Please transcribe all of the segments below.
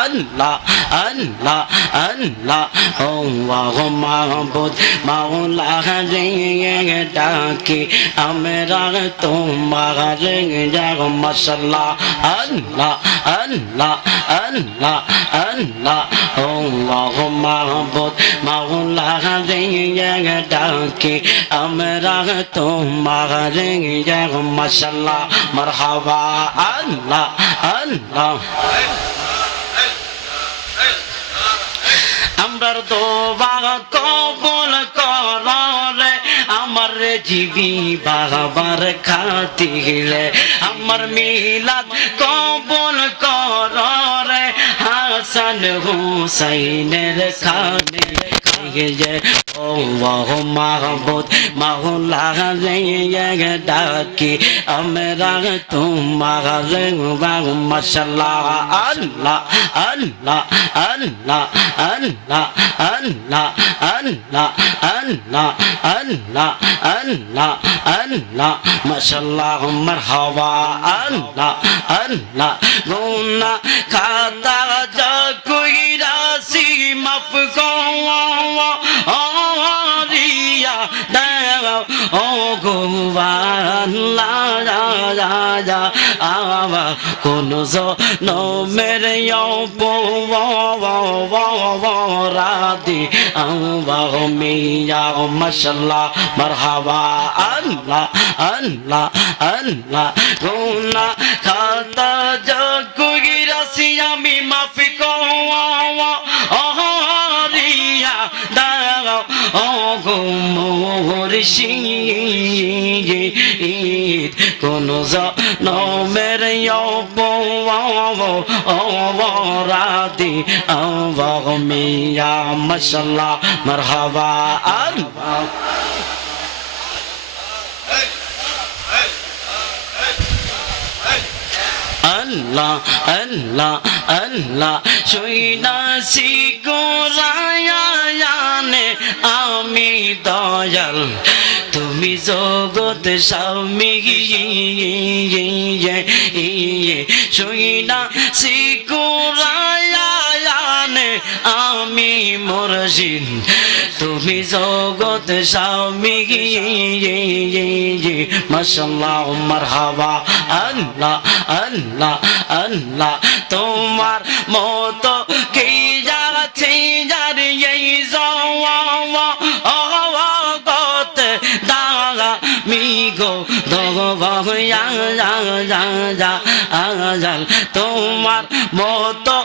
আল্লাহ আল্লাহ আল্লাহ। ও মাহবুদ মাওলা ডাকে আমরা তোমার মশলা আল্লাহ আল্লাহ আল্লাহ আল্লাহ। ও মাহবুদ মাওলা ডাকে আমরা তোমার মশলা মারহাবা। আল্লাহ আল্লাহ। আমরার দোবা, কবল করে আমার জীবি বাবার খাতিলে। আমার মিলাদ কবল করে হাসান হুসাইনের খানে যে ও মাহবুদ মাহুলা ডাকি আমরা তোমার মশলা আল্লাহ আল্লাহ আল্লাহ আল্লাহ আল্লাহ আল্লাহ আল্লাহ আল্লাহ আল্লাহ আল্লাহ মশাল্লাহ মারহাবা আল্লাহ আল্লাহ গুনা খাতা যা কোই মাফ রিয়া দাও, ও যা যা আবা কোন নমের রাতি আবা মিয়া মশলা মারহাবা, আল্লাহ আল্লাহ আল্লাহ, গুনা খাতা জগুগি রাশি আমি মাফি রিয়া বেশি ঈদ কোন নমের রাধি মিয়া মশলা মরহবা আল্লাহ। আল্লাহ আল্লাহ আল্লাহ সৈনাসি গোরায়ানে আমি দয়াল তুমি জগত স্বামী সৈনা শিকুরায়ানে আমি মরজিন তুমি জগত স্বামী মশাল্লাহ মারহাবা আল্লাহ আল্লাহ আল্লাহ তোমার মতো কে যাচ্ছে যার এই জগত দাগা মিগো দগবায়া আজাল তোমার মতো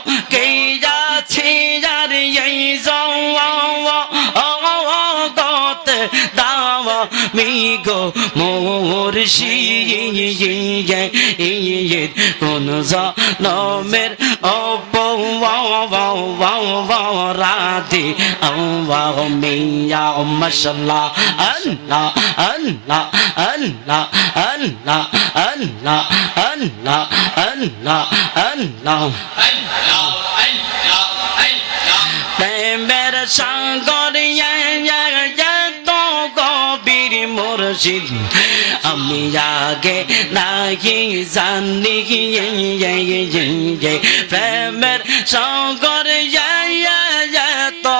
কোন জনমের আল্লাহ মিয়া মশলা আল্লাহ আল্লাহ আল্লাহ আল্লাহ আল্লাহ আল্লাহ আল্লাহ আল্লাহ প্রেমের সাগর তো গভীর মুর্শিদ আমি আগে নাহি জানি প্রেমের সাগর তো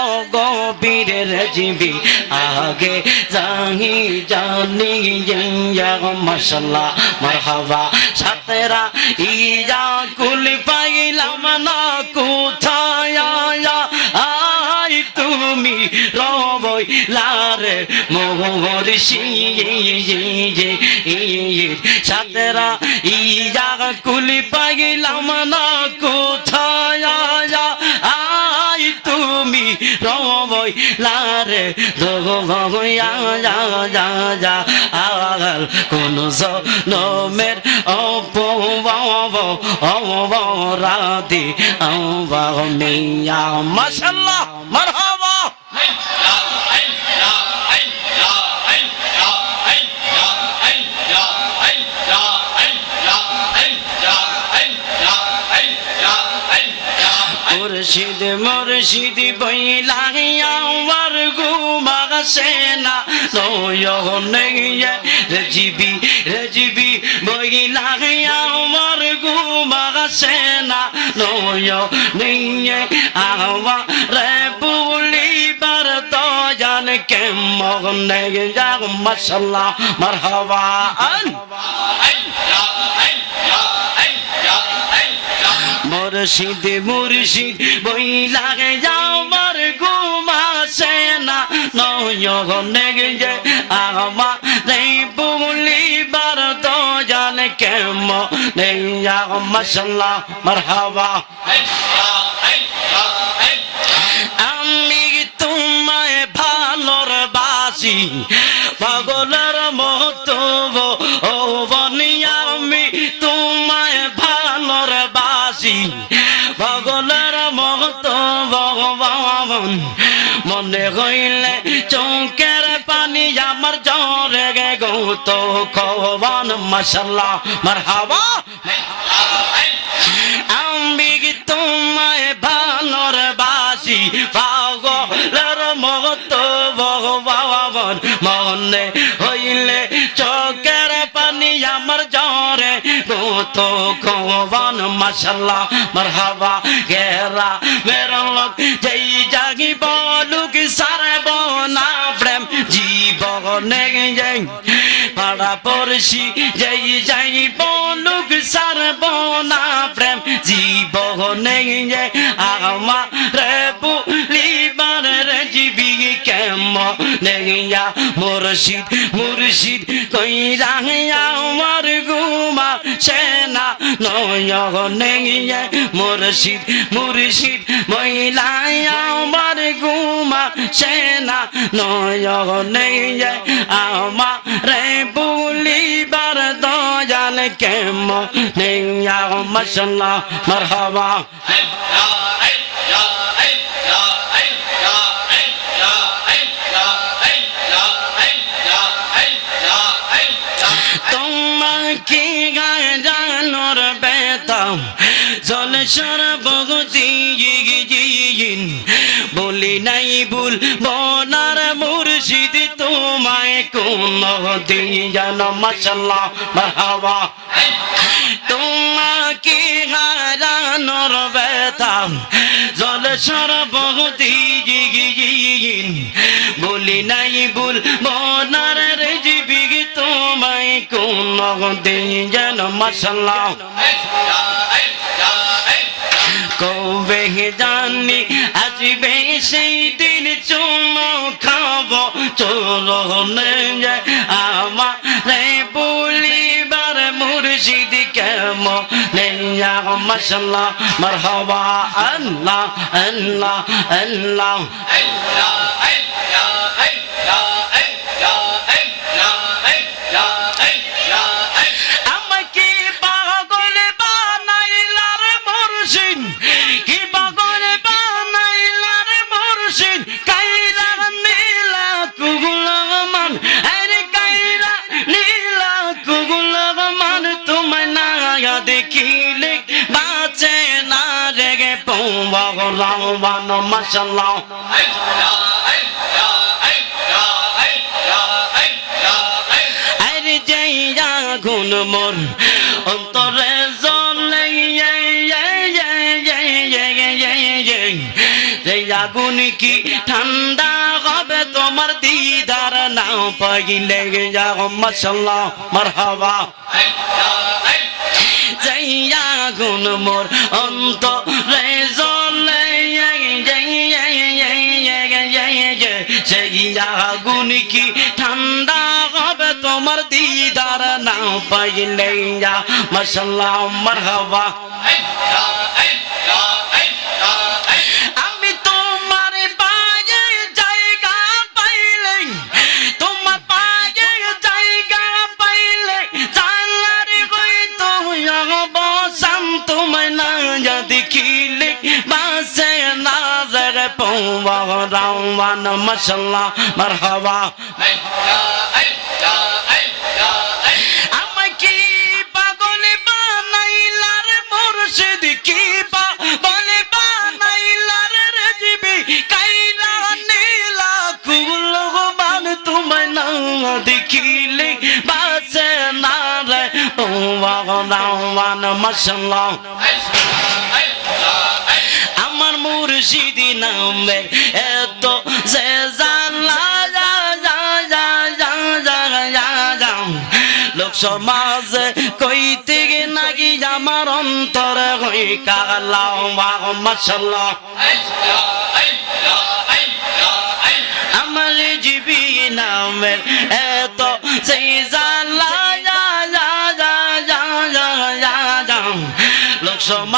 আগে জানি জানি মশলা মারহাবা সাতেরা ইয়া কুল পাইলাম না কোথায় আই তুমি রবই লারে মোহর সাতেরা ইয়া কুলি পাইলাম না কোথায় আই তুমি রবই লারে দোগয়া যা যা যা আগাল কোন নমের অপবাব অবরাদি আবাহ মিয়া মাশাল্লাহ, মারহাবা। মুর্শিদ বইলাই আমার ঘুমা সেনা নয়নে রজিবি রজিবি বইলাই আমার ঘুমা সেনা নয়নে আমার পুলিবার তো জান কে মগনে যা মশলা মারহাবা। মুর্শিদ মুর্শিদ বই লাগে যাওয়ার ঘুমাসে না। নয়নে গে আমা নেই বলিবার তো জানে কেম নেই মশলা মারহাবা। হইলে চৌকের পানি আমার জরে গে গৌত খবান মশলা মারহাবা। আমি কি তোমায় ভালোর বাসি? পাগলের মতো ভগবান মনে হইলে পানি আমার জরে গেরা মেরা জাগি জীবনে যাই পাড়া পড়শি যাই যাই বলুক সার বনা প্রেম, জীবনে যাই আমার পুলিবার জীবি কেম নেগিয়া মুর্শিদ মুর্শিদ কই রাঙে আমার গুমা সেনা নয় নেগিয়া মুর্শিদ মুর্শিদ মহিলায় আমার গুমা সেনা নয় নেগিয়া আমার পুলিবার দয়াল কেম নেগিয়া মশলা মারহাবা। কোন দিন জান মশলা মারহাবা। তোমাকে হারানোর বেতাম জল সর ভগতি বলি নাই ভুল বনার রে জীবি তোমায় কোন যেন মশলা কবে জানি আসবে সেই দিন চুম খাব চলনে নেয়া মশলা মারহাবা আল্লাহ আল্লাহ আল্লাহ। আমাকে পৌবা রাওয়ান মাশাল্লাহ আরে যাইয়া গুণ মোর অন্তরে জলে আগুন কি ঠান্ডা হবে তোমার দিদার নাও পাইলে যাও মশলা মারহাবা যাইয়া গুণ মোর অন্তরে আগুন কি ঠান্ডা হবে তোমার দিদার না পাইলে মশলা মারহাবা। নীলা কুল বান তোমায় না দেখিলে বাসে না রে ও রাওয়ান মাশাল্লাহ আমার মুর্শিদি নামের এত যে যা লোক সমাজে কইতে গে নাকি আমার অন্তরে হই কালাও মাশাল্লাহ আমার জীবী নামের এত সেই যা লোক সমাজ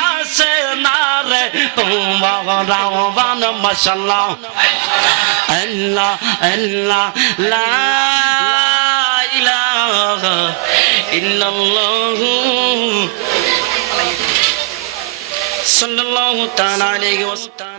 তোমার রাওবান মশাল্লাহ আল্লাহ আল্লাহ লা ইলাহা ইল্লাল্লাহু সাল্লাল্লাহু তাআলা আলাইহি ওয়াসাল্লাম